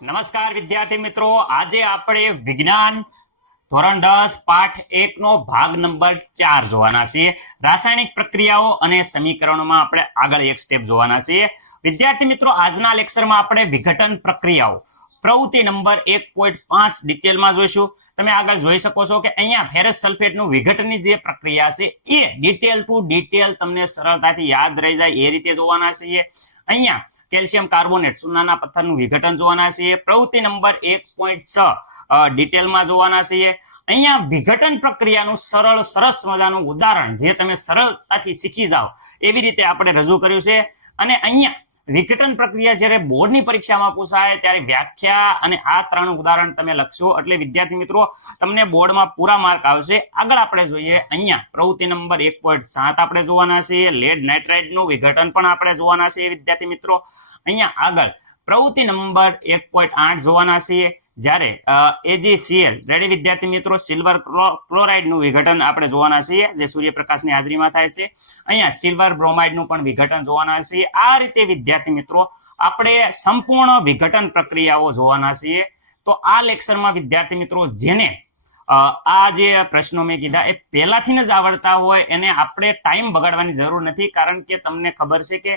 નમસ્કાર વિદ્યાર્થી મિત્રો. આજે આપણે વિજ્ઞાન ધોરણ દસ પાઠ એક નો ભાગ નંબર ચાર જોવાના છીએ રાસાયણિક પ્રક્રિયાઓ અને સમીકરણોમાં આપણે આગળ એક સ્ટેપ જોવાના છીએ વિદ્યાર્થી મિત્રો, આજના લેક્ચરમાં આપણે વિઘટન પ્રક્રિયાઓ, પ્રવૃત્તિ નંબર એક પોઈન્ટ પાંચ ડિટેલમાં જોઈશું. તમે આગળ જોઈ શકો છો કે અહીંયા ફેરસ સલ્ફેટનું વિઘટનની જે પ્રક્રિયા છે, એ ડિટેલ ટુ ડિટેલ તમને સરળતાથી યાદ રહી જાય એ રીતે જોવાના છીએ. અહીંયા કેલ્શિયમ કાર્બોનેટ ચૂનાના પથ્થરનું વિઘટન જોવાના છીએ પ્રવૃત્તિ નંબર એક પોઈન્ટ છ ડિટેલમાં જોવાના છીએ અહીંયા વિઘટન પ્રક્રિયાનું સરળ, સરસ મજાનું ઉદાહરણ જે તમે સરળતાથી શીખી જાઓ એવી રીતે આપણે રજૂ કર્યું છે. અને અહીંયા વિઘટન પ્રક્રિયા જ્યારે બોર્ડની પરીક્ષામાં પૂછાય ત્યારે વ્યાખ્યા અને આ ત્રણ ઉદાહરણ તમે લખશો. એટલે વિદ્યાર્થી મિત્રો, તમને બોર્ડમાં પૂરા માર્ક આવશે. આગળ આપણે જોઈએ અહીંયા પ્રવૃત્તિ નંબર એક પોઈન્ટ સાત આપણે જોવાના છીએ લેડ નાઇટ્રાઇડનું વિઘટન પણ આપણે જોવાના છીએ વિદ્યાર્થી મિત્રો. અહીંયા આગળ પ્રવૃત્તિ નંબર એક પોઈન્ટ આઠ જોવાના છીએ. જ્યારે એજીસીએલ રેડી વિદ્યાર્થી મિત્રો સિલ્વર ક્લોરાઇડનું વિઘટન આપણે જોવાના છીએ, જે સૂર્યપ્રકાશની હાજરીમાં થાય છે. અહીંયા સિલ્વર બ્રોમાઇડનું પણ વિઘટન જોવાના છીએ. આ રીતે વિદ્યાર્થી મિત્રો, આપણે સંપૂર્ણ વિઘટન પ્રક્રિયાઓ જોવાના છીએ. તો આ લેક્ચરમાં વિદ્યાર્થી મિત્રો, જેને આ જે પ્રશ્નો મેં કીધા, એ પહેલાથી જ આવડતા હોય, એને આપણે ટાઈમ બગાડવાની જરૂર નથી. કારણ કે તમને ખબર છે કે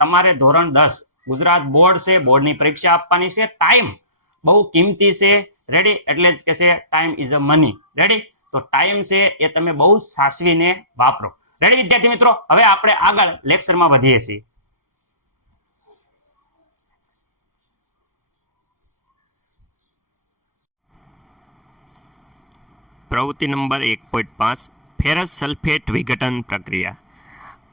તમારે ધોરણ દસ ગુજરાત બોર્ડ છે, બોર્ડની પરીક્ષા આપવાની છે. ટાઈમ બહુ કિંમતી છે. રેડી એટલે જ કે છે time is a money ready તો ટાઈમ છે એ તમે બહુ સાચવીને વાપરો. રેડી વિદ્યાર્થી મિત્રો? હવે આપણે આગળ લેક્ચરમાં વધીએ છીએ. પ્રવૃત્તિ નંબર એક પોઈન્ટ પાંચ, ફેરસ સલ્ફેટ વિઘટન પ્રક્રિયા.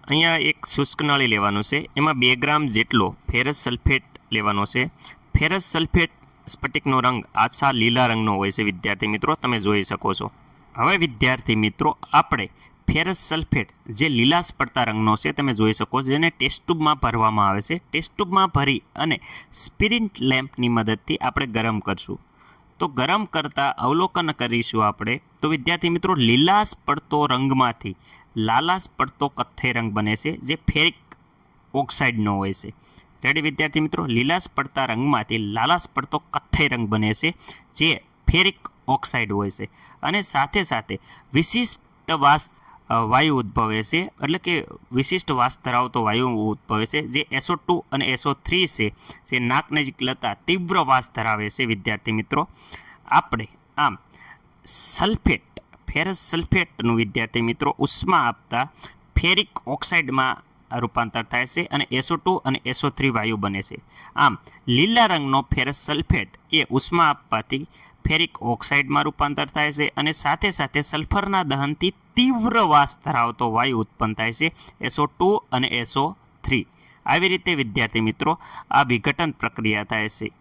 અહીંયા એક શુષ્ક નાળી લેવાનું છે. એમાં બે ગ્રામ જેટલો ફેરસ સલ્ફેટ લેવાનો છે. ફેરસ સલ્ફેટ સ્ફટિકનો રંગ આછા લીલા રંગનો હોય છે, વિદ્યાર્થી મિત્રો. તમે જોઈ શકો છો. હવે વિદ્યાર્થી મિત્રો, આપણે ફેરસ સલ્ફેટ જે લીલા પડતા રંગનો છે, તમે જોઈ શકો છો. જેને ટેસ્ટ ટ્યુબમાં ભરવામાં આવે છે. ટેસ્ટ ટ્યુબમાં ભરી અને સ્પિરિટ લેમ્પની મદદથી આપણે ગરમ કરશું. તો ગરમ કરતાં અવલોકન કરીશું આપણે. તો વિદ્યાર્થી મિત્રો, લીલા પડતો રંગમાંથી લાલાશ પડતો કથ્થઈ રંગ બને છે, જે ફેરિક ઓક્સાઇડનો હોય છે. રેડી વિદ્યાર્થી મિત્રો? લીલાશ પડતા રંગમાંથી લાલાશ પડતો કથ્થઈ રંગ બને છે, જે ફેરિક ઓક્સાઇડ હોય છે. અને સાથે સાથે વિશિષ્ટ વાસ વાયુ ઉદ્ભવે છે, એટલે કે વિશિષ્ટ વાસ ધરાવતો વાયુ ઉદ્ભવે છે, જે એસો ટુ અને એસો થ્રી છે, જે નાક નજીક લતા તીવ્ર વાસ ધરાવે છે વિદ્યાર્થી મિત્રો. આપણે આમ સલ્ફેટ ફેરસ સલ્ફેટનું વિદ્યાર્થી મિત્રો ઉષ્મા આપતા ફેરિક ઓક્સાઇડમાં રૂપાંતર થાય છે અને એસો ટુ અને એસો થ્રી વાયુ બને છે. આમ, લીલા રંગનો ફેરસ સલ્ફેટ એ ઉષ્મા આપવાથી ફેરિક ઓક્સાઇડમાં રૂપાંતર થાય છે અને સાથે સાથે સલ્ફરના દહનથી તીવ્ર વાસ ધરાવતો વાયુ ઉત્પન્ન થાય છે એસો ટુ અને એસો થ્રી આવી રીતે વિદ્યાર્થી મિત્રો આ વિઘટન પ્રક્રિયા થાય છે.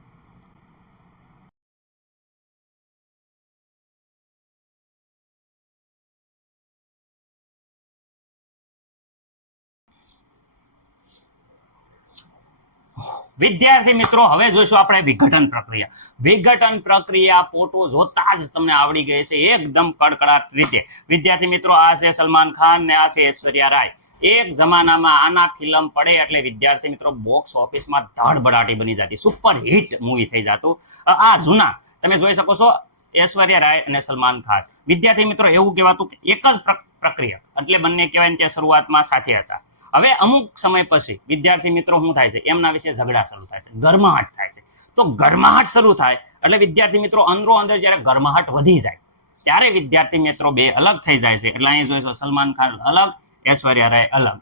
વિદ્યાર્થી મિત્રો, હવે જોઈશું આપણે વિઘટન પ્રક્રિયા. વિઘટન પ્રક્રિયા ફોટો જોતા જ તમને આવડી ગઈ છે એકદમ કડકડાટ રીતે. વિદ્યાર્થી મિત્રો, આ છે સલમાન ખાન ને આ છે ઐશ્વર્યા રાય. એક જમાનામાં આના ફિલ્મ પડે એટલે વિદ્યાર્થી મિત્રો બોક્સ ઓફિસમાં ધડબડાટી બની જતી. સુપર હિટ મૂવી થઈ જતું. આ જૂના, તમે જોઈ શકો છો, ઐશ્વર્યા રાય અને સલમાન ખાન. વિદ્યાર્થી મિત્રો, એવું કહેવાતું કે એક જ પ્ર- પ્રક્રિયા. એટલે બંને કહેવાય કે શરૂઆતમાં સાથે હતા. હવે અમુક સમય પછી વિદ્યાર્થી મિત્રો શું થાય છે? એમના વિશે ઝઘડા શરૂ થાય છે. ગરમાહટ થાય છે. તો ગરમાહટ શરૂ થાય એટલે વિદ્યાર્થી મિત્રો અંદરો અંદર જ્યારે ગરમાહટ વધી જાય, ત્યારે વિદ્યાર્થી મિત્રો બે અલગ થઈ જાય છે. એટલે અહીં જોઈશું, સલમાન ખાન અલગ, ઐશ્વર્યા રાય અલગ.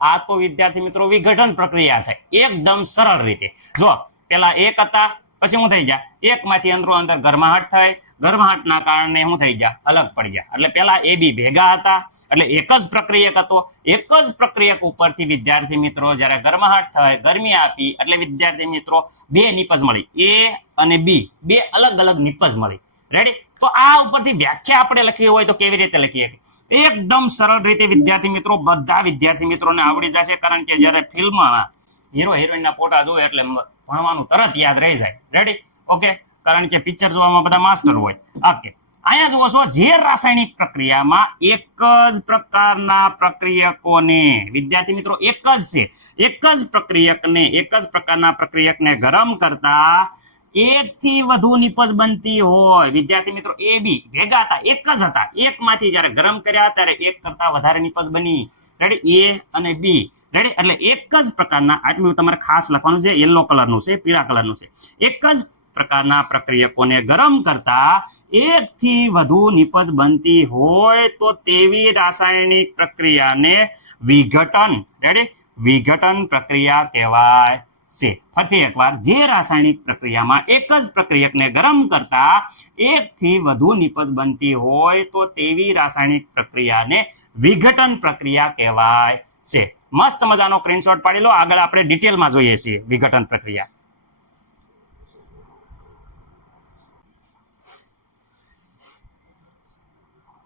આ તો વિદ્યાર્થી મિત્રો વિઘટન પ્રક્રિયા થાય એકદમ સરળ રીતે. જો, પેલા એક હતા, પછી શું થઈ ગયા? એકમાંથી અંદરો અંદર ગરમાહટ થાય. ગરમાહટના કારણે શું થઈ ગયા? અલગ પડી ગયા. એટલે પેલા એ બી ભેગા હતા એટલે એક જ પ્રક્રિયક હતો. એક જ પ્રક્રિયક ઉપરથી વિદ્યાર્થી મિત્રો જ્યારે ગરમાહટ થાય, ગરમી આપી એટલે વિદ્યાર્થી મિત્રો બે નિપજ મળી. એ અને બી. બે અલગ અલગ નિપજ મળી. રેડી તો આ ઉપરથી વ્યાખ્યા આપણે લખવી હોય તો કેવી રીતે લખીએ એકદમ સરળ રીતે વિદ્યાર્થી મિત્રો બધા વિદ્યાર્થી મિત્રોને આવડી જશે કારણ કે જ્યારે ફિલ્મમાં હીરો હિરોઈનના ફોટા જોવે એટલે ભણવાનું તરત યાદ રહી જાય. રેડી ઓકે કારણ કે પિક્ચર જોવામાં બધા માસ્ટર હોય. ઓકે અહીંયા જુઓ છો, જે રાસાયણિક પ્રક્રિયામાં એક જ પ્રકારના પ્રક્રિયકોને, વિદ્યાર્થી મિત્રો, એક જ છે. એક જ પ્રક્રિયકને, એક જ પ્રકારના પ્રક્રિયકને ગરમ કરતા એક થી વધુ નિપજ બનતી હોય. વિદ્યાર્થી મિત્રો, એ બી ભેગા હતા, એક જ હતા. એકમાંથી જ્યારે ગરમ કર્યા ત્યારે એક કરતા વધારે નિપજ બની. રેડી એ અને બી રેડી એટલે એક જ પ્રકારના આટલું તમારે ખાસ લખવાનું છે યલો કલરનું છે, પીળા કલરનું છે. એક જ પ્રકારના પ્રક્રિયકોને ગરમ કરતા એક થી વધુ નિપજ બનતી હોય તો તેવી રાસાયણિક પ્રક્રિયાને વિઘટન રેડી વિઘટન પ્રક્રિયા કહેવાય છે. ફરીથી એકવાર, જે રાસાયણિક પ્રક્રિયામાં એક જ પ્રક્રિયકને ગરમ કરતા એક થી વધુ નિપજ બનતી હોય તો તેવી રાસાયણિક પ્રક્રિયાને વિઘટન પ્રક્રિયા કહેવાય છે. મસ્ત મજાનો સ્ક્રીનશોટ પાડી લો. આગળ આપણે ડિટેલમાં જોઈએ છીએ વિઘટન પ્રક્રિયા.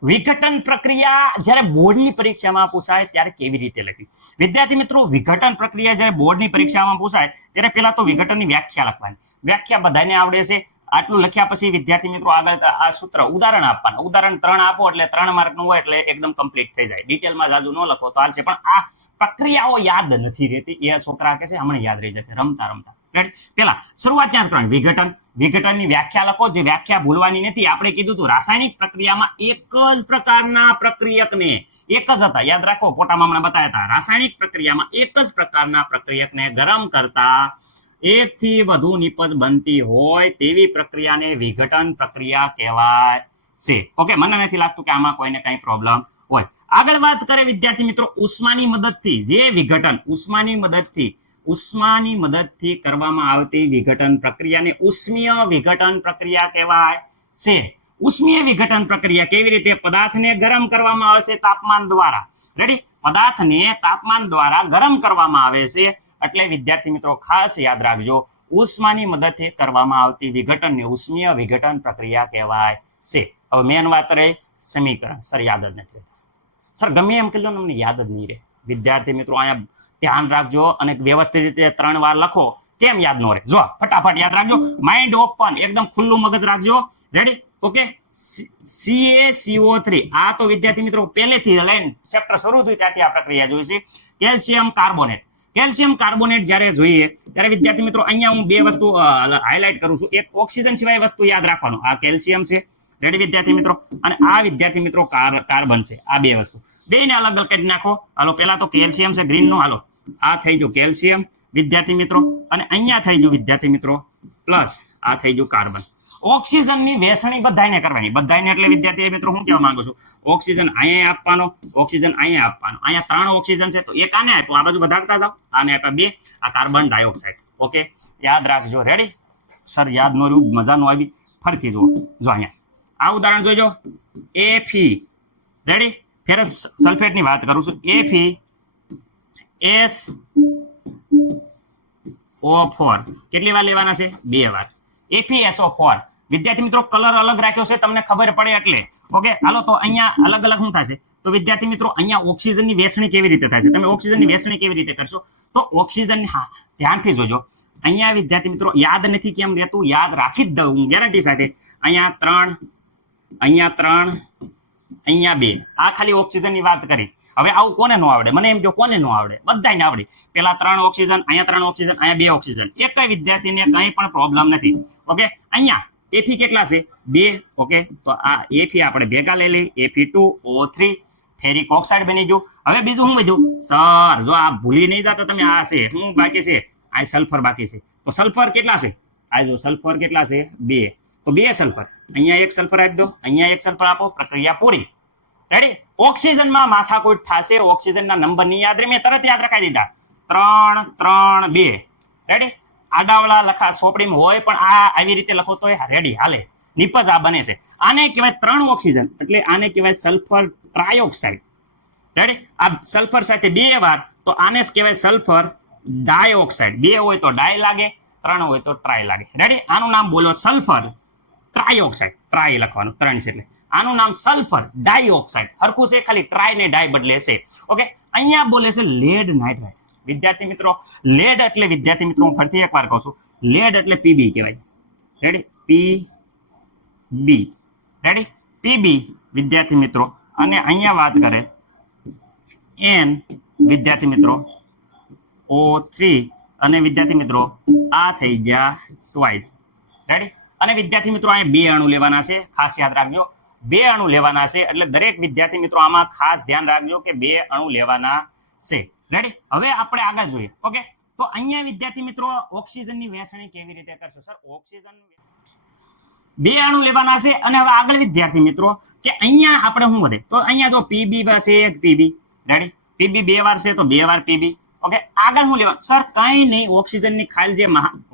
વિઘટન પ્રક્રિયા જ્યારે બોર્ડની પરીક્ષામાં પૂછાય ત્યારે કેવી રીતે લખવી? વિદ્યાર્થી મિત્રો, વિઘટન પ્રક્રિયા જ્યારે બોર્ડની પરીક્ષામાં પૂછાય, ત્યારે પહેલા તો વિઘટનની વ્યાખ્યા લખવાની. વ્યાખ્યા બધાને આવડે છે. આટલું લખ્યા પછી વિદ્યાર્થી મિત્રો, આગળ આ સૂત્ર ઉદાહરણ આપવાના. ઉદાહરણ ત્રણ આપો એટલે ત્રણ માર્કનું હોય એટલે એકદમ કમ્પ્લીટ થઈ જાય. ડિટેલમાં જાજુ ન લખો તો હાલશે પણ આ પ્રક્રિયાઓ યાદ નથી રહેતી. એ છોકરા કે છે, હમણાં યાદ રહી જશે. રમતા રમતા. Right? પેલા શરૂઆત ત્યાં કરવાની. વિઘટન. વિઘટનની વ્યાખ્યા લખો. જે વ્યાખ્યા ભૂલવાની નથી, આપણે કીધું હતું રાસાયણિક પ્રક્રિયામાં એક જ પ્રકારના પ્રક્રિયકને એક જ હતા. યાદ રાખો ફોટામાં હમણાં બતાવ્યા હતા. રાસાયણિક પ્રક્રિયામાં એક જ પ્રકારના પ્રક્રિયકને ગરમ કરતા એક થી વધુ નિપજ બનતી હોય તેવી પ્રક્રિયાને વિઘટન પ્રક્રિયા કહેવાય છે. ઓકે, મને નથી લાગતું કે આમાં કોઈને કઈ પ્રોબ્લેમ હોય. આગળ વાત કરે વિદ્યાર્થી મિત્રો, ઉષ્માની મદદથી. જે વિઘટન, ઉષ્માની મદદથી ઉષ્માની મદદથી કરવામાં આવતી વિઘટન પ્રક્રિયાને ઉષ્મીય વિઘટન પ્રક્રિયા કહેવાય છે. ઉષ્મીય વિઘટન પ્રક્રિયા કેવી રીતે પદાર્થને ગરમ કરવામાં આવે છે તાપમાન દ્વારા. રેડી પદાર્થને તાપમાન દ્વારા ગરમ કરવામાં આવે છે. એટલે વિદ્યાર્થી મિત્રો ખાસ યાદ રાખજો, ઉષ્માની મદદથી કરવામાં આવતી વિઘટનને ઉષ્મીય વિઘટન પ્રક્રિયા કહેવાય છે. હવે મેન વાત રહે સમીકરણ. સર, યાદ જ નથી સર, ગમે એમ અમને યાદ જ નહીં રહે. વિદ્યાર્થી મિત્રો, અહીંયા ધ્યાન રાખજો અને વ્યવસ્થિત રીતે ત્રણ વાર લખો, કેમ યાદ ન રહે? જો, ફટાફટ યાદ રાખજો. માઇન્ડ ઓપન એકદમ ખુલ્લું મગજ રાખજો. રેડી ઓકે સીએસીઓ થ્રી આ તો વિદ્યાર્થી મિત્રો પહેલેથી લઈને ચેપ્ટર શરૂ થયું, ત્યાંથી આ પ્રક્રિયા જોઈ છે. કેલ્શિયમ કાર્બોનેટ કેલ્શિયમ કાર્બોનેટ જ્યારે જોઈએ, ત્યારે વિદ્યાર્થી મિત્રો અહીંયા હું બે વસ્તુ હાઇલાઇટ કરું છું. એક ઓક્સિજન સિવાય વસ્તુ યાદ રાખવાનું. આ કેલ્શિયમ છે. રેડી વિદ્યાર્થી મિત્રો? અને આ વિદ્યાર્થી મિત્રો કાર્બન છે. આ બે વસ્તુ. બેને અલગ અલગ કરી નાખો. હાલો, પેલા તો કેલ્શિયમ છે, ગ્રીનનું. હાલો, આ થઈ ગયું કેલ્શિયમ, વિદ્યાર્થી મિત્રો. અને અહીંયા થઈ ગયું વિદ્યાર્થી મિત્રો, પ્લસ આ થઈ ગયું કાર્બન. ઓક્સિજનની વેસણી બધાને કરવાની. બધાને એટલે વિદ્યાર્થી મિત્રો હું કહેવા માંગુ છું? ઓક્સિજન અહીંયા આપવાનો, ઓક્સિજન અહીંયા આપવાનો. અહીંયા ત્રણ ઓક્સિજન છે, તો એક આને આપ્યો. આ બાજુ વધારતા જાઓ. આને આપ્યા બે, આ કાર્બન ડાયોક્સાઇડ. ઓકે? યાદ રાખજો. રેડી સર, યાદ ન રહ્યું, મજા નો આવી. ફરીથી જુઓ. જો અહીંયા. આ ઉદાહરણ જોઈજો એફી રેડી ફેરસ સલ્ફેટની વાત કરું છું. એફી એસ ઓ ફોર કેટલી વાર લેવાના છે? બે વાર. એફી એસ ઓ ફોર વિદ્યાર્થી મિત્રો કલર અલગ રાખ્યો છે, તમને ખબર પડે એટલે. ઓકે હાલો, તો અહીંયા અલગ અલગ શું થશે? તો વિદ્યાર્થી મિત્રો, અહીંયા ઓક્સિજનની વેચણી કેવી રીતે થાય છે? તમે ઓક્સિજનની વેચણી કેવી રીતે કરશો? તો ઓક્સિજન હા, ધ્યાનથી જોજો. અહીંયા વિદ્યાર્થી મિત્રો, યાદ નથી કેમ રહેતું? યાદ રાખી જ દઉં હું ગેરંટી સાથે. અહીંયા ત્રણ અહીંયા ત્રણ અહીંયા બે. આ ખાલી ઓક્સિજનની વાત કરી. હવે આવું કોને નો આવડે? મને એમ જો કોને નો આવડે? બધાને આવડે. પેલા ત્રણ ઓક્સિજન અહીંયા ત્રણ ઓક્સિજન અહીંયા બે ઓક્સિજન એક વિદ્યાર્થીને કંઈ પણ પ્રોબ્લેમ નથી. ઓકે? અહીંયા એથી કેટલા છે? બે. ઓકે? તો આ એથી આપણે ભેગા લઈ લઈએ. F E two O three ferric oxide બની ગયું. હવે બીજું શું વધ્યું? સર, જો આ ભૂલી નહીં જતા તમે, આ છે. શું બાકી છે? આ સલ્ફર બાકી છે. તો સલ્ફર કેટલા છે? આ જો સલ્ફર કેટલા છે? બે. તો બે સલ્ફર. અહીંયા એક સલ્ફર આપી દો, અહીંયા એક સલ્ફર આપો, પ્રક્રિયા પૂરી. રેડી ઓક્સિજનમાં માથાકૂટ થશે, ઓક્સિજનના નંબરની યાદ રહી, મેં તરત યાદ રખાઈ દીધા. ત્રણ ત્રણ, બે. રેડી આડાવળા લખા સોપડીમાં હોય, પણ આ આવી રીતે લખો તો રેડી હાલે. નિપજ આ બને છે. આને કહેવાય ત્રણ ઓક્સિજન, એટલે આને કહેવાય સલ્ફર ટ્રાયોક્સાઇડ. રેડી આ સલ્ફર સાથે બે વાર, તો આને જ કહેવાય સલ્ફર ડાયોક્સાઇડ. બે હોય તો ડાય લાગે, ત્રણ હોય તો ટ્રાય લાગે. રેડી આનું નામ બોલો સલ્ફર. ટ્રાયોક્સાઇડ ટ્રાય લખવાનું. ત્રણ છે એટલે. આનું નામ સલ્ફર ડાયોક્સાઇડ હરખું છે ખાલી ટ્રાય ને ડાય બદલે છે. ઓકે અહીંયા બોલે છે લેડ નાઇટ્રાઇડ વિદ્યાર્થી મિત્રો લેડ એટલે વિદ્યાર્થી મિત્રો, હું ફરીથી એકવાર કહું છું. લેડ એટલે પીબી કહેવાય. Ready P B ready PB વિદ્યાર્થી મિત્રો. અને અહીંયા વાત કરે એન વિદ્યાર્થી મિત્રો. ઓ થ્રી અને વિદ્યાર્થી મિત્રો, આ થઈ ગયા ટ્વાઇસ રેડી અને વિદ્યાર્થી મિત્રો અહીંયા બે અણુ લેવાના છે. ખાસ યાદ રાખજો. બે અણુ લેવાના છે એટલે દરેક વિદ્યાર્થી મિત્રો, આમાં ખાસ ધ્યાન રાખજો કે બે અણુ લેવાના છે. રેડી હવે આપણે આગળ જોઈએ. ઓકે તો અહીંયા વિદ્યાર્થી મિત્રો, ઓક્સિજનની વહેંચણી કેવી રીતે કરશો? સર ઓક્સિજન બે અણુ લેવાના છે અને હવે આગળ વિદ્યાર્થી મિત્રો, કે અહીંયા આપણે શું વધે? તો અહીંયા જો પીબી છે એક પીબી રેડી પીબી બે વાર છે તો બે વાર પીબી ઓકે આગળ શું લેવા સર કઈ નહીં. ઓક્સિજનની ખાલી જે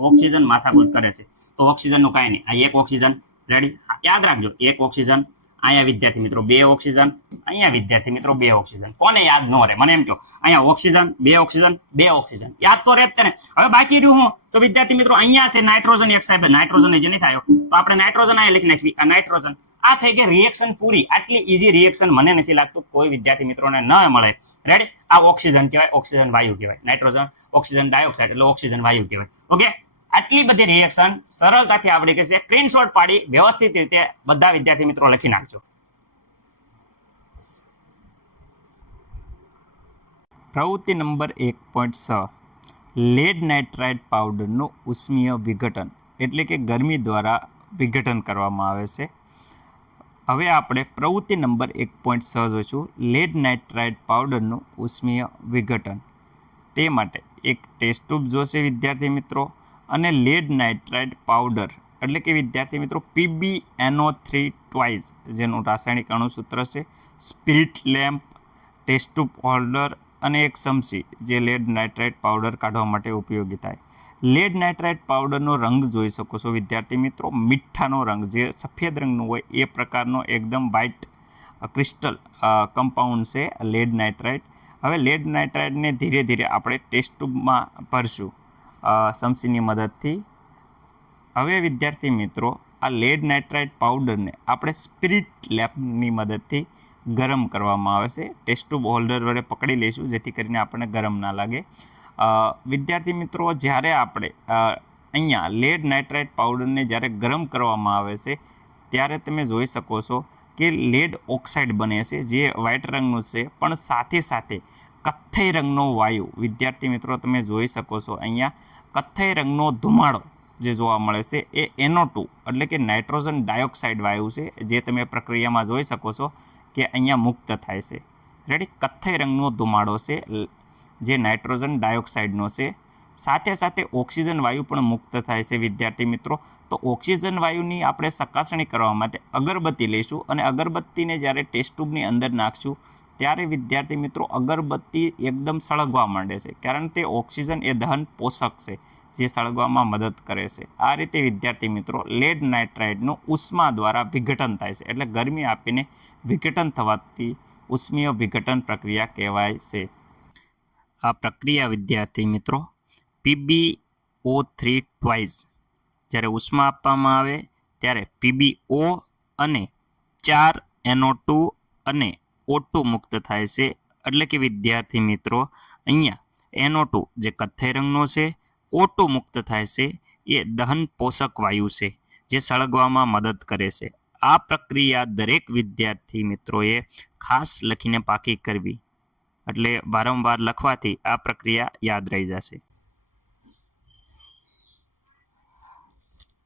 ઓક્સિજન માથાકૂટ કરે છે. તો ઓક્સિજનનું કાંઈ નહીં. આ એક ઓક્સિજન. રેડી યાદ રાખજો, એક ઓક્સિજન. અહીંયા વિદ્યાર્થી મિત્રો, બે ઓક્સિજન. અહીંયા વિદ્યાર્થી મિત્રો, બે ઓક્સિજન. કોને યાદ ન રહે? મને એમ કહો. અહીંયા ઓક્સિજન, બે ઓક્સિજન બે ઓક્સિજન. યાદ તો રહે જ હવે બાકી રહ્યું હું? તો વિદ્યાર્થી મિત્રો, અહીંયા છે નાઇટ્રોજન એક સાહેબ નાઇટ્રોજન જે નહીં થયો તો આપણે નાઇટ્રોજન અહીંયા લખી નાખવી. આ નાઇટ્રોજન, આ થઈ ગઈ રિએક્શન પૂરી. આટલી ઈઝી રિએક્શન મને નથી લાગતું કોઈ વિદ્યાર્થી મિત્રોને ન મળે. રેડી આ ઓક્સિજન કહેવાય, ઓક્સિજન વાયુ કહેવાય. નાઇટ્રોજન, ઓક્સિજન ડાયોક્સાઇડ એટલે ઓક્સિજન વાયુ કહેવાય. ઓકે આટલી બધી રિએક્શન સરળતાથી આવડી ગઈ છે. સ્ક્રીનશોટ પાડી વ્યવસ્થિત રીતે બધા વિદ્યાર્થી મિત્રો લખી નાખજો. પ્રવૃત્તિ નંબર એક પોઈન્ટ છ. લેડ નાઇટ્રાઇટ પાવડરનું ઉષ્મીય વિઘટન એટલે કે ગરમી દ્વારા વિઘટન કરવામાં આવે છે. હવે આપણે પ્રવૃત્તિ નંબર એક પોઈન્ટ છ જોઈશું. લેડ નાઇટ્રાઇટ પાવડરનું ઉષ્મીય વિઘટન. તે માટે એક ટેસ્ટ ટ્યુબ જોશે વિદ્યાર્થી મિત્રો. અને લેડ નાઇટ્રાઇટ પાવડર એટલે કે વિદ્યાર્થી મિત્રો પીબી એનઓ થ્રી ટ્વાઇઝ જેનું રાસાયણિક અણુસૂત્ર છે spirit lamp test tube holder અને એક સમસી જે લેડ નાઇટ્રાઇટ પાવડર કાઢવા માટે ઉપયોગી થાય. લેડ નાઇટ્રાઇટ પાવડરનો રંગ જોઈ શકો છો વિદ્યાર્થી મિત્રો, મીઠાનો રંગ, જે સફેદ રંગનું હોય, એ પ્રકારનો એકદમ વ્હાઇટ ક્રિસ્ટલ કમ્પાઉન્ડ છે લેડ નાઇટ્રાઇટ હવે લેડ નાઇટ્રાઇટને ધીરે ધીરે આપણે ટેસ્ટ ટ્યુબમાં ભરશું. સમસીની મદદથી. હવે વિદ્યાર્થી મિત્રો, આ લેડ નાઇટ્રાઇટ પાવડરને આપણે સ્પિરિટ લેમ્પની મદદથી ગરમ કરવામાં આવે છે. ટેસ્ટ હોલ્ડર વડે પકડી લઈશું, જેથી કરીને આપણને ગરમ ના લાગે. વિદ્યાર્થી મિત્રો, જ્યારે આપણે અહીંયા લેડ નાઇટ્રાઇટ પાવડરને જ્યારે ગરમ કરવામાં આવે છે, ત્યારે તમે જોઈ શકો છો કે લેડ ઓક્સાઇડ બને છે, જે વ્હાઇટ રંગનું છે, પણ સાથે સાથે કથ્થઈ રંગનો વાયુ. વિદ્યાર્થી મિત્રો, તમે જોઈ શકો છો અહીંયા કથ્થઈ રંગનો ધુમાડો જે જોવા મળે છે, એ એનો ટુ એટલે કે નાઇટ્રોજન ડાયોક્સાઇડ વાયુ છે, જે તમે પ્રક્રિયામાં જોઈ શકો છો કે અહીંયા મુક્ત થાય છે. રેડી કથ્થઈ રંગનો ધુમાડો છે, જે નાઇટ્રોજન ડાયોક્સાઇડનો છે. સાથે સાથે ઓક્સિજન વાયુ પણ મુક્ત થાય છે, વિદ્યાર્થી મિત્રો. તો ઓક્સિજન વાયુની આપણે ચકાસણી કરવા માટે અગરબત્તી લઈશું અને અગરબત્તીને જ્યારે ટેસ્ટ ટ્યુબની અંદર નાખશું ત્યારે વિદ્યાર્થી મિત્રો અગરબત્તી એકદમ સળગવા માંડે છે, કારણ તે ઓક્સિજન એ દહન પોષક છે, જે સળગવામાં મદદ કરે છે. આ રીતે વિદ્યાર્થી મિત્રો લેડ નાઇટ્રાઇડનું ઉષ્મા દ્વારા વિઘટન થાય છે, એટલે ગરમી આપીને વિઘટન થવાથી ઉષ્મીય વિઘટન પ્રક્રિયા કહેવાય છે. આ પ્રક્રિયા વિદ્યાર્થી મિત્રો પીબી ઓ થ્રી ટ્વાઇસ, જ્યારે ઉષ્મા આપવામાં આવે ત્યારે પીબી ઓ અને ચાર એનો ટુ અને ઓ મુક્ત થાય છે. એટલે કે વિદ્યાર્થી મિત્રો, અહીંયા એનો ટુ જે કથ્થઈ રંગનો છે ઓ મુક્ત થાય છે, એ દહન પોષક વાયુ છે, જે સળગવામાં મદદ કરે છે. આ પ્રક્રિયા દરેક વિદ્યાર્થી મિત્રોએ ખાસ લખીને પાકી કરવી. એટલે વારંવાર લખવાથી આ પ્રક્રિયા યાદ રહી જશે.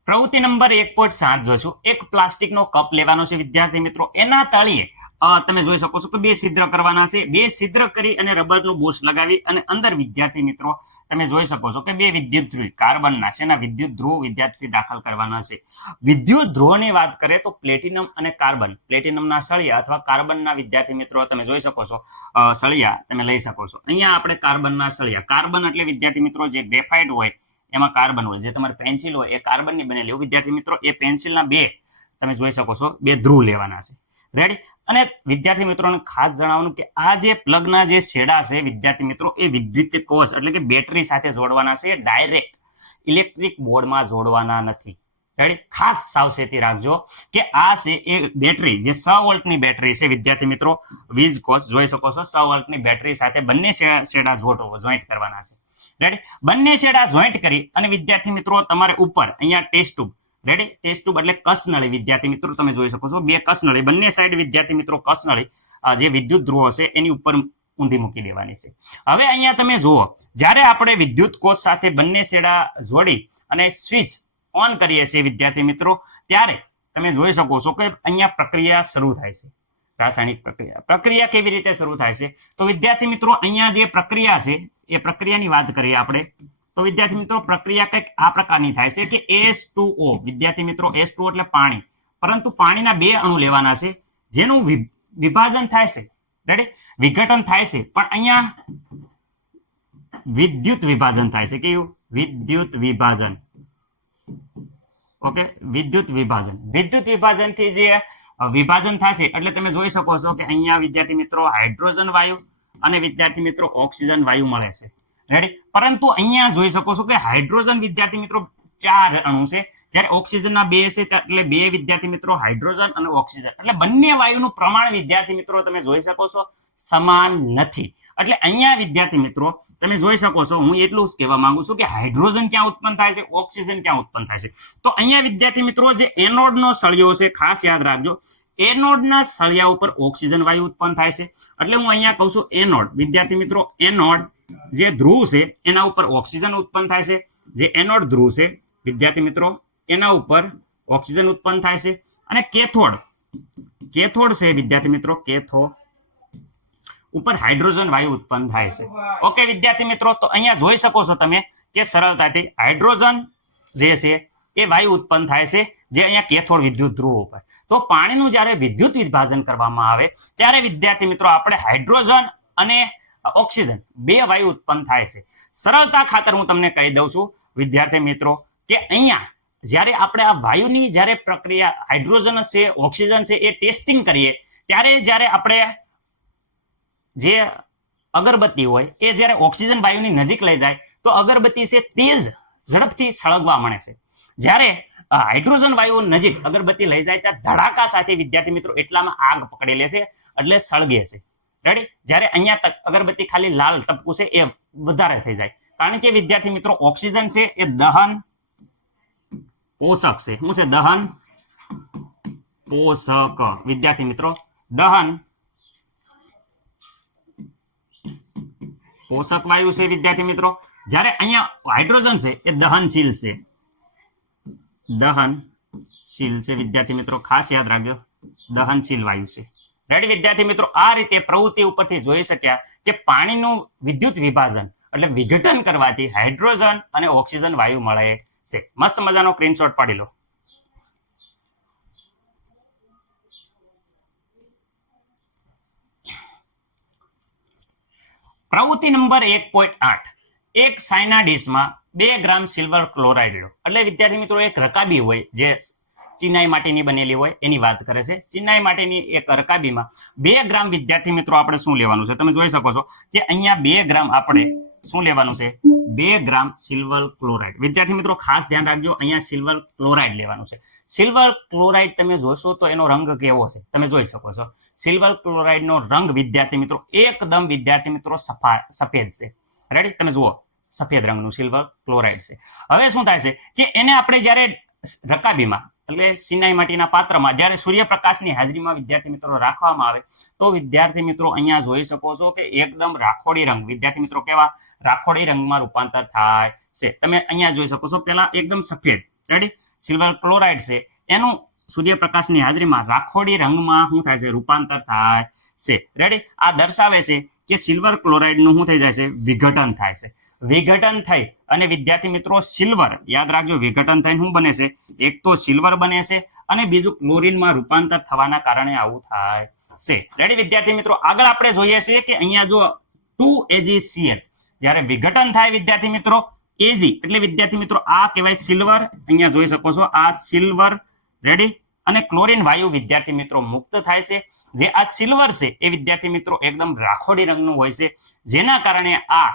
પ્રવૃત્તિ નંબર એક પોઈન્ટ સાત જોશું. એક પ્લાસ્ટિકનો કપ લેવાનો છે વિદ્યાર્થી મિત્રો. એના તળિયે તમે જોઈ શકો છો કે બે છિદ્ર કરવાના છે. બે છિદ્ર કરી અને રબરનું બોસ લગાવી અને અંદર વિદ્યાર્થી મિત્રો, તમે જોઈ શકો છો કે બે વિદ્યુત ધ્રુવ કાર્બનના છે એના વિદ્યુત ધ્રુવ વિદ્યાર્થી દાખલ કરવાના છે. વિદ્યુત ધ્રુવની વાત કરીએ તો પ્લેટિનમ અને કાર્બન. પ્લેટિનમના સળિયા અથવા કાર્બનના વિદ્યાર્થી મિત્રો, તમે જોઈ શકો છો. સળિયા તમે લઈ શકો છો. અહીંયા આપણે કાર્બનના સળિયા. કાર્બન એટલે વિદ્યાર્થી મિત્રો, જે ગ્રેફાઇટ હોય, એમાં કાર્બન હોય. જે તમારી પેન્સિલ હોય, એ કાર્બનની બનેલી વિદ્યાર્થી મિત્રો, એ પેન્સિલના બે, તમે જોઈ શકો છો, બે ધ્રુવ લેવાના છે. રેડી અને વિદ્યાર્થી મિત્રોને ખાસ જણાવવાનું કે આ જે પ્લગના જે છેડા છે, વિદ્યાર્થી મિત્રો, એ વિદ્યુત કોષ એટલે કે બેટરી સાથે જોડવાના છે ડાયરેક્ટ ઇલેક્ટ્રિક બોર્ડમાં જોડવાના નથી. રેડી ખાસ સાવચેતી રાખજો કે આ છે એ બેટરી જે સો વોલ્ટની બેટરી છે, વિદ્યાર્થી મિત્રો, વીજ કોષ, જોઈ શકો છો સો વોલ્ટની બેટરી સાથે બંને છેડા જોડો જોઈન્ટ કરવાના છે. રેડી બંને છેડા જોઈન્ટ કરી અને વિદ્યાર્થી મિત્રો, તમારે ઉપર, અહીંયા test tube ready test tube એટલે કસનળી વિદ્યાર્થી મિત્રો, તમે જોઈ શકો છો. બે કસનળી બંને સાઈડ વિદ્યાર્થી મિત્રો કસનળી જે વિદ્યુત ધ્રુવ છે એની ઉપર ઊંધી મૂકી દેવાની છે. હવે અહીંયા તમે જુઓ, જ્યારે આપણે વિદ્યુત કોષ સાથે બંને છેડા જોડી અને સ્વિચ ઓન કરીએ છીએ વિદ્યાર્થી મિત્રો, ત્યારે તમે જોઈ શકો છો કે અહીંયા પ્રક્રિયા શરૂ થાય છે. રાસાયણિક પ્રક્રિયા. પ્રક્રિયા કેવી રીતે શરૂ થાય છે? તો વિદ્યાર્થી મિત્રો, અહીંયા જે પ્રક્રિયા છે, એ પ્રક્રિયાની વાત કરીએ આપણે. તો વિદ્યાર્થી મિત્રો, પ્રક્રિયા કંઈક આ પ્રકારની થાય છે કે એસ ટુ વિદ્યાર્થી મિત્રો એસ ટુ એટલે પાણી. પરંતુ પાણીના બે અણુ લેવાના છે, જેનું વિભાજન થાય છે. રેડી વિઘટન થાય છે. પણ અહીંયા વિદ્યુત વિભાજન થાય છે. કેવું? વિદ્યુત વિભાજન. ઓકે વિદ્યુત વિભાજન. વિદ્યુત વિભાજનથી જે વિભાજન થશે એટલે તમે જોઈ શકો છો કે અહીંયા વિદ્યાર્થી મિત્રો, હાઇડ્રોજન વાયુ અને વિદ્યાર્થી મિત્રો, ઓક્સિજન વાયુ મળે છે. રેડી પરંતુ અહીંયા જોઈ શકો છો કે હાઇડ્રોજન વિદ્યાર્થી મિત્રો ચાર અણુ છે. જ્યારે ઓક્સિજનના બે છે એટલે બે વિદ્યાર્થી મિત્રો હાઇડ્રોજન અને ઓક્સિજન. એટલે બંને વાયુનું પ્રમાણ વિદ્યાર્થી મિત્રો તમે જોઈ શકો છો સમાન નથી. એટલે અહીંયા વિદ્યાર્થી મિત્રો તમે જોઈ શકો છો, હું એટલું જ કહેવા માંગુ છું કે હાઇડ્રોજન ક્યાં ઉત્પન્ન થાય છે? ઓક્સિજન ક્યાં ઉત્પન્ન થાય છે? તો અહીંયા વિદ્યાર્થી મિત્રો જે એનોડનો સળિયો છે, ખાસ યાદ રાખજો, એનોડના સળિયા ઉપર ઓક્સિજન વાયુ ઉત્પન્ન થાય છે. એટલે હું અહીંયા કહું છું એનોડ. વિદ્યાર્થી મિત્રો, એનોડ જે ધ્રુવ છે, એના ઉપર ઓક્સિજન ઉત્પન્ન થાય છે. જે એનોડ ધ્રુવ છે, વિદ્યાર્થી મિત્રો, એના ઉપર ઓક્સિજન ઉત્પન્ન થાય છે. અને કેથોડ કેથોડ છે, વિદ્યાર્થી મિત્રો કેથો ઉપર હાઇડ્રોજન વાયુ ઉત્પન્ન થાય છે. ઓકે, વિદ્યાર્થી મિત્રો, તો અહીંયા જોઈ શકો છો તમે કે સરળતાથી હાઇડ્રોજન જે છે, એ વાયુ ઉત્પન્ન થાય છે, જે અહીંયા કેથોડ વિદ્યુત ધ્રુવ ઉપર. તો પાણીનું જ્યારે વિદ્યુત વિભાજન કરવામાં આવે, ત્યારે વિદ્યાર્થી મિત્રો, આપણે હાઇડ્રોજન અને ઓક્સિજન બે વાયુ ઉત્પન્ન થાય છે. સરળતા ખાતર હું તમને કહી દઉં છું, વિદ્યાર્થી મિત્રો, કે અહીંયા જ્યારે આપણે આ વાયુની જ્યારે પ્રક્રિયા, હાઇડ્રોજન છે, ઓક્સિજન છે, એ ટેસ્ટિંગ કરીએ, ત્યારે જ્યારે આપણે જે અગરબત્તી હોય, એ જ્યારે ઓક્સિજન વાયુની નજીક લઈ જાય, તો અગરબત્તી છે તેજ ઝડપથી સળગવા મળે છે. જ્યારે હાઇડ્રોજન વાયુ નજીક અગરબત્તી લઈ જાય, ત્યાં ધડાકા સાથે વિદ્યાર્થી મિત્રો એટલામાં આગ પકડી લેશે એટલે સળગે છે. રેડી જ્યારે અહીંયા તક અગરબત્તી ખાલી લાલ ટપકું છે, એ વધારે થઈ જાય. કારણ કે વિદ્યાર્થી મિત્રો, ઓક્સિજન છે, એ દહન પોષક છે. શું છે દહન? પોષક. વિદ્યાર્થી મિત્રો, દહન પોષક વાયુ છે, વિદ્યાર્થી મિત્રો. જ્યારે અહીંયા હાઇડ્રોજન છે, એ દહનશીલ છે. દહનશીલ છે, વિદ્યાર્થી મિત્રો. ખાસ યાદ રાખજો, દહનશીલ વાયુ છે. રેડી વિદ્યાર્થી મિત્રો આ રીતે પ્રવૃત્તિ ઉપરથી જોઈ શક્યા કે પાણીનું વિદ્યુત વિભાજન એટલે વિઘટન કરવાથી હાઇડ્રોજન અને ઓક્સિજન વાયુ મળે છે. મસ્ત મજાનો સ્ક્રીનશોટ પાડી લો. પ્રવૃત્તિ નંબર એક પોઈન્ટ આઠ. એક સાયના ડીશમાં બે ગ્રામ સિલ્વર ક્લોરાઇડ લો. એટલે વિદ્યાર્થી મિત્રો એક રકાબી હોય જે ચિનાઈ માટેની બનેલી હોય એની વાત કરે છે. ચિનાઈ માટેની એક રકાબીમાં બે ગ્રામ વિદ્યાર્થી મિત્રો આપણે શું લેવાનું છે? તમે જોઈ શકો છો કે અહીંયા બે ગ્રામ આપણે શું લેવાનું છે? બે ગ્રામ સિલ્વર ક્લોરાઇડ. વિદ્યાર્થી મિત્રો, ખાસ ધ્યાન રાખજો, અહીંયા સિલ્વર ક્લોરાઇડ લેવાનું છે. સિલ્વર ક્લોરાઇડ તમે જોશો તો એનો રંગ કેવો છે? તમે જોઈ શકો છો. સિલ્વર ક્લોરાઇડનો રંગ વિદ્યાર્થી મિત્રો, એકદમ વિદ્યાર્થી મિત્રો સફા, સફેદ છે. રેડી તમે જુઓ, સફેદ રંગનું સિલ્વર ક્લોરાઇડ છે. હવે શું થાય છે કે એને આપણે જ્યારે રકાબીમાં એટલે સિનાઈ માટીના પાત્રમાં જ્યારે સૂર્યપ્રકાશની હાજરીમાં વિદ્યાર્થી મિત્રો રાખવામાં આવે, તો વિદ્યાર્થી મિત્રો અહીંયા જોઈ શકો છો કે એકદમ રાખોડી રંગ. વિદ્યાર્થી મિત્રો કેવા? રાખોડી રંગમાં રૂપાંતર થાય છે. તમે અહીંયા જોઈ શકો છો, પેલા એકદમ સફેદ રેડી સિલ્વર ક્લોરાઇડ છે. એનું સૂર્યપ્રકાશની હાજરીમાં રાખોડી રંગમાં શું થાય છે? રૂપાંતર થાય છે. રેડી આ દર્શાવે છે કે સિલ્વર ક્લોરાઇડનું શું થઈ જાય છે? વિઘટન થાય છે. વિઘટન થઈ અને વિદ્યાર્થી મિત્રો સિલ્વર યાદ રાખજો, વિઘટન થઈને શું બને છે? એક તો સિલ્વર બને છે અને બીજું ક્લોરીનમાં રૂપાંતર થવાના કારણે આવું થાય છે. રેડી વિદ્યાર્થી મિત્રો? આગળ આપણે જોઈએ છીએ કે અહીંયા જો ટુ એજીસીએલ જ્યારે વિઘટન થાય વિદ્યાર્થી મિત્રો એજી એટલે વિદ્યાર્થી મિત્રો, આ કહેવાય સિલ્વર અહીંયા જોઈ શકો છો, આ સિલ્વર રેડી અને ક્લોરીન વાયુ વિદ્યાર્થી મિત્રો, મુક્ત થાય છે. જે આ સિલ્વર છે, એ વિદ્યાર્થી મિત્રો, એકદમ રાખોડી રંગનું હોય છે. જેના કારણે આ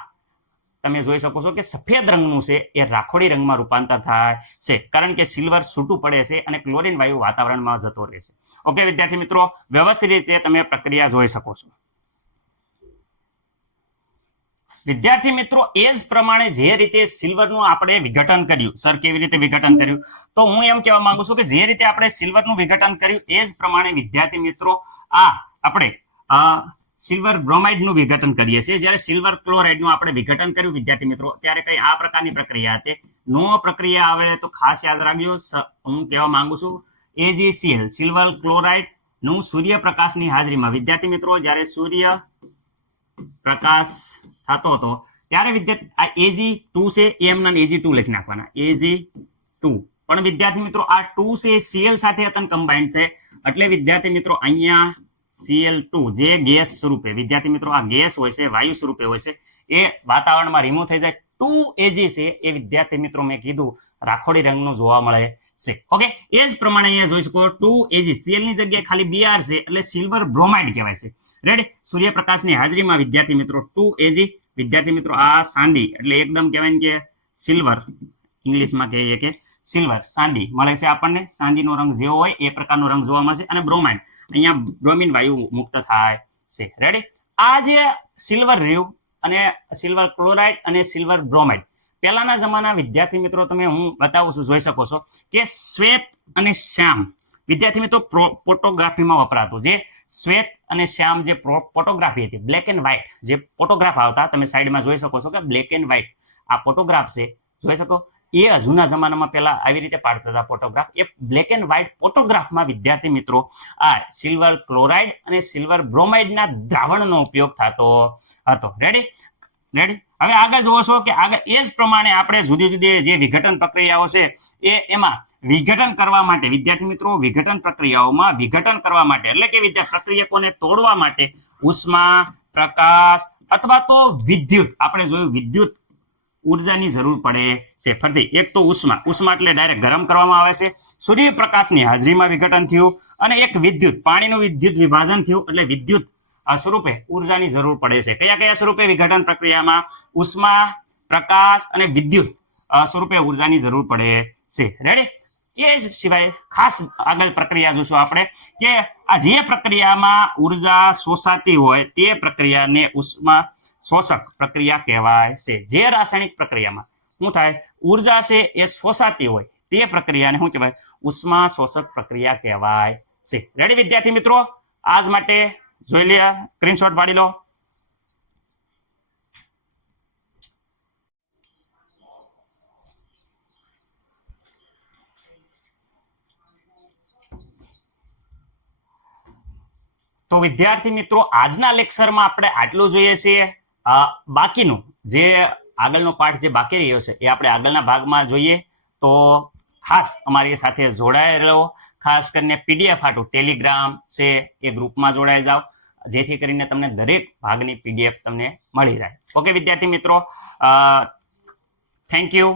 તમે જોઈ શકો છો કે સફેદ રંગનું છે, એ રાખોડી રંગમાં રૂપાંતર થાય છે. કારણ કે સિલ્વર છૂટું પડે છે અને ક્લોરિન વાયુ વાતાવરણમાં જતો રહે છે. ઓકે વિદ્યાર્થી મિત્રો, વ્યવસ્થિત રીતે તમે પ્રક્રિયા જોઈ શકો છો. વિદ્યાર્થી મિત્રો, એ જ પ્રમાણે જે રીતે સિલ્વરનું આપણે વિઘટન કર્યું સર કેવી રીતે વિઘટન કર્યું? તો હું એમ કહેવા માંગુ છું કે જે રીતે આપણે સિલ્વરનું વિઘટન કર્યું, એ જ પ્રમાણે વિદ્યાર્થી મિત્રો, આ આપણે સિલ્વર બ્રોમાઇડનું વિઘટન કરીએ છીએ. જ્યારે સિલ્વર ક્લોરાઇડનું આપણે વિઘટન કર્યું, વિદ્યાર્થી મિત્રો, ત્યારે કઈ આ પ્રકારની પ્રક્રિયા હતી. નો પ્રક્રિયા આવે તો ખાસ યાદ રાખજો. હું કહેવા માંગુ છું એજીસીએલ સિલ્વર ક્લોરાઇડનું સૂર્યપ્રકાશની હાજરીમાં. વિદ્યાર્થી મિત્રો, જ્યારે સૂર્ય પ્રકાશ થતો હતો, ત્યારે વિદ્યાર્થી, આ એજી ટુ છે, એ એમના એજી ટુ લખી નાખવાના. એજી ટુ પણ વિદ્યાર્થી મિત્રો, આ ટુ છે સીએલ સાથે અતન કમ્બાઇન્ડ છે. એટલે વિદ્યાર્થી મિત્રો, અહીંયા સીએલ ટુ જે ગેસ સ્વરૂપે, વિદ્યાર્થી મિત્રો, આ ગેસ હોય છે, વાયુ સ્વરૂપે હોય છે, એ વાતાવરણમાં રિમૂવ થઈ જાય. ટુ એજી છે, એ વિદ્યાર્થી મિત્રો મેં કીધું, રાખોડી રંગનું જોવા મળે છે. ઓકે એ જ પ્રમાણે અહીંયા જોઈ શકો ટુ એજી સીએલની જગ્યાએ ખાલી બીઆર છે, એટલે સિલ્વર બ્રોમાઇડ કહેવાય છે. રેડી સૂર્યપ્રકાશની હાજરીમાં વિદ્યાર્થી મિત્રો ટુ એજી વિદ્યાર્થી મિત્રો, આ સાંદી એટલે એકદમ કહેવાય કે સિલ્વર ઇંગ્લિશમાં કહીએ કે સિલ્વર સાંદી. મળે છે આપણને? સાંદીનો રંગ જેવો હોય, એ પ્રકારનો રંગ જોવા મળશે. અને બ્રોમાઇન અહીંયા બ્રોમિન વાયુ મુક્ત થાય છે. રેડી આ જે સિલ્વર રહ્યું અને સિલ્વર ક્લોરાઇડ અને સિલ્વર બ્રોમાઇડ પહેલાના જમાના વિદ્યાર્થી મિત્રો, તમે હું બતાવું છું, જોઈ શકો છો કે શ્વેત અને શ્યામ. વિદ્યાર્થી મિત્રો ફોટોગ્રાફીમાં વપરાતું. જે શ્વેત અને શ્યામ જે ફોટોગ્રાફી હતી બ્લેક એન્ડ વ્હાઇટ જે ફોટોગ્રાફ આવતા, તમે સાઈડમાં જોઈ શકો છો કે બ્લેક એન્ડ વ્હાઇટ આ ફોટોગ્રાફ છે. જોઈ શકો? એ જૂના જમાનામાં પહેલા આવી રીતે પાડતા હતા ફોટોગ્રાફ એ બ્લેક એન્ડ વ્હાઇટ ફોટોગ્રાફમાં વિદ્યાર્થી મિત્રો આ સિલ્વર ક્લોરાઇડ અને સિલ્વર બ્રોમાઇડના દ્રાવણનો ઉપયોગ થતો હતો. રેડી રેડી હવે આગળ જુઓ છો કે આગળ એ જ પ્રમાણે આપણે જુદી જુદી જે વિઘટન પ્રક્રિયાઓ છે એ એમાં વિઘટન કરવા માટે વિદ્યાર્થી મિત્રો વિઘટન પ્રક્રિયાઓમાં વિઘટન કરવા માટે એટલે કે વિદ્યા પ્રક્રિયકોને તોડવા માટે ઉષ્મા, પ્રકાશ અથવા તો વિદ્યુત. આપણે જોયું વિદ્યુત ઉર્જાની જરૂર પડે છે. ફરીથી, એક તો ઉષ્મા. ઉષ્મા એટલે ડાયરેક્ટ ગરમ કરવામાં આવે છે. સૂર્યપ્રકાશની હાજરીમાં વિઘટન થયું અને એક વિદ્યુત, પાણીનું વિદ્યુત વિભાજન થયું એટલે વિદ્યુત સ્વરૂપે ઉર્જાની જરૂર પડે છે. કયા કયા સ્વરૂપે વિઘટન પ્રક્રિયામાં? ઉષ્મા, પ્રકાશ અને વિદ્યુત સ્વરૂપે ઉર્જાની જરૂર પડે છે. રેડી એ જ સિવાય ખાસ આગળ પ્રક્રિયા જોશું આપણે કે આ જે પ્રક્રિયામાં ઊર્જા શોષાતી હોય તે પ્રક્રિયાને ઉષ્મા શોષક પ્રક્રિયા કહેવાય છે. જે રાસાયણિક પ્રક્રિયામાં શું થાય? ઊર્જા છે એ શોષાતી હોય તે પ્રક્રિયાને શું કહેવાય? ઉષ્મા શોષક પ્રક્રિયા કહેવાય છે. રેડી વિદ્યાર્થી મિત્રો? આજ માટે જોઈ લે સ્ક્રીનશોટ પાડી લો. તો વિદ્યાર્થી મિત્રો, આજના લેક્ચરમાં આપણે આટલું જોઈએ છીએ. બાકીનું જે આગળનો પાઠ જે બાકી રહ્યો છે, એ આપણે આગળના ભાગમાં જોઈએ. તો ખાસ અમારી સાથે જોડાયેલો ખાસ કરીને પીડીએફ હાટું ટેલિગ્રામ છે, એ ગ્રુપમાં જોડાઈ જાઓ. જેથી કરીને તમને દરેક ભાગની પીડીએફ તમને મળી જાય ઓકે, વિદ્યાર્થી મિત્રો થેન્ક યુ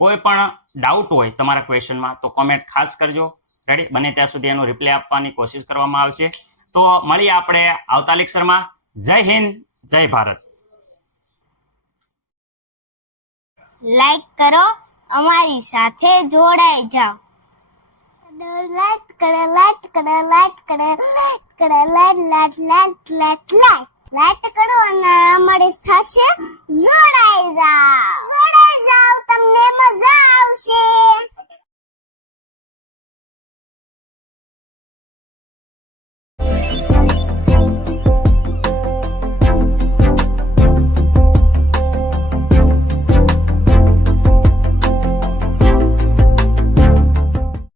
કોઈ પણ ડાઉટ હોય તમારા ક્વેશ્ચનમાં તો કોમેન્ટ ખાસ કરજો. રેડી બને ત્યાં સુધી એનો રિપ્લાય આપવાની કોશિશ કરવામાં આવશે. તો મળીએ આપણે આવતા લેક્ચરમાં જય હિન્દ. જય ભારત. લાઈક કરો, અમારી સાથે જોડાઈ જાઓ. લાઈટ કરે લાઈટ કરે લાઈટ કરે લાઈટ કરે light light light light light light કરો અને અમારી સાથે જોડાઈ જાઓ. જોડાઈ જાઓ, તમને મજા આવશે.